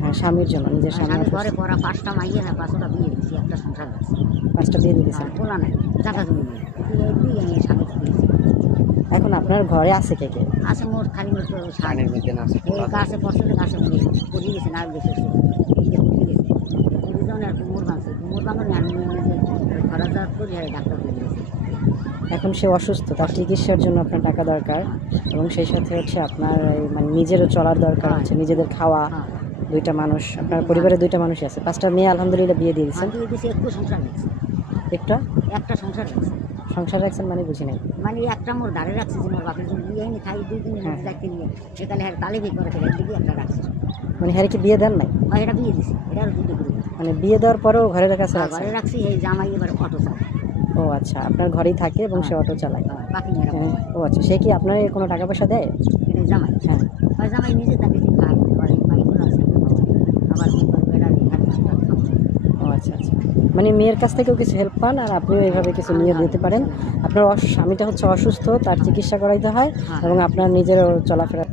হ্যাঁ স্বামীর জন্য, নিজের স্বামী স্বামী অসুস্থ। ঘরে পড়া 5টা মাইয়ে না 5টা বিয়ে দিয়েছি, একটা সংসার আছে। 5টা বিয়ে দিয়ে দিয়েছেন। পোলা নাই, জায়গা জমি নেই, এই আমি স্বামী দিয়েছি। এখন আপনার ঘরে আছে কে কে? আছে মোট খালি মোট পানির মধ্যে না আছে এই গাছে ফসলের গাছে পড়িয়ে গেছে, না গেছে এই যে পড়িয়ে গেছে, পড়িয়ে যাওয়ার আর কুমোর ভাঙছে, কুমোর ভাঙানি আমি ঘরা যাওয়ার পরে ডাক্তার করে দিয়েছে। এখন সে অসুস্থ, তার চিকিৎসার জন্য আপনার টাকা দরকার, এবং সেই সাথে হচ্ছে আপনার এই মানে নিজেরও চলার দরকার হচ্ছে, নিজেদের খাওয়া। দুইটা মানুষ, আপনার পরিবারে দুইটা মানুষই আছে। 5টা মেয়ে আলহামদুলিল্লাহ বিয়ে দিয়ে দিয়েছেন। দিয়ে দিয়েছে, একটু সংসার রাখছে, একটা সংসার রাখছে, সংসার রাখছেন মানে বুঝি নাই। মানে একটা মোর দাঁড়ে রাখছে যে মোর বাপের জন্য বিয়ে হয়নি, খাই 2 দিনের মধ্যে যাইতে নিয়ে সেখানে হ্যাঁ তালে বিয়ে করে ফেলে দিকে একটা রাখছে। মানে হ্যাঁ কি বিয়ে দেন নাই? এটা বিয়ে দিছে, এটা আর দুটো করে মানে বিয়ে দেওয়ার পরেও ঘরের কাছে রাখছেন? ঘরে রাখছি। এই জামাই এবার অটো চালায়। ও আচ্ছা, আপনার ঘরেই থাকে এবং সে অটো চালায়। বাকি মেয়েরা ও আচ্ছা, সে কি আপনার কোনো টাকা পয়সা দেয়? এটা জামাই, হ্যাঁ। আর জামাই নিজে তাকে খায়, আবার এই বাড়িগুলো আছে আবার বেড়ার এখানে। ও আচ্ছা আচ্ছা, মানে মেয়ের কাছ থেকেও কিছু হেল্প পান, আর আপনিও এইভাবে কিছু নিয়ে দিতে পারেন। আপনার স্বামীটা হচ্ছে অসুস্থ, তার চিকিৎসা করাইতে হয়, এবং আপনার নিজেরও চলাফেরা।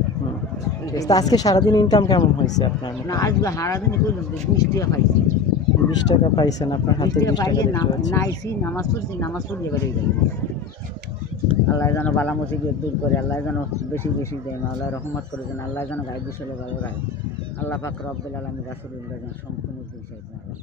তো আজকে সারাদিন ইনকাম কেমন হয়েছে আপনার? না আজকে সারাদিনে করলাম 20 টাকা পাইছি। 20 টাকা পাইছেন, আপনার হাতে 20 টাকা পাইয়ে দেখতে পাচ্ছি। নাইছি, নামাজ পড়ছি, নামাজ পড়ি এবারে যাই। আল্লাহ যেন বালা মুসিবত দূর করে, আল্লাহ যেন বেশি বেশি দেয়, আল্লাহ রহমত করে যেন, আল্লাহ যেন গায়ে বিষলে ভালো রাখে। আল্লাহ পাক রব্বুল আলামিন রাসূলুল্লাহ যেন সম্পূর্ণ দিন সাইড আল্লাহ।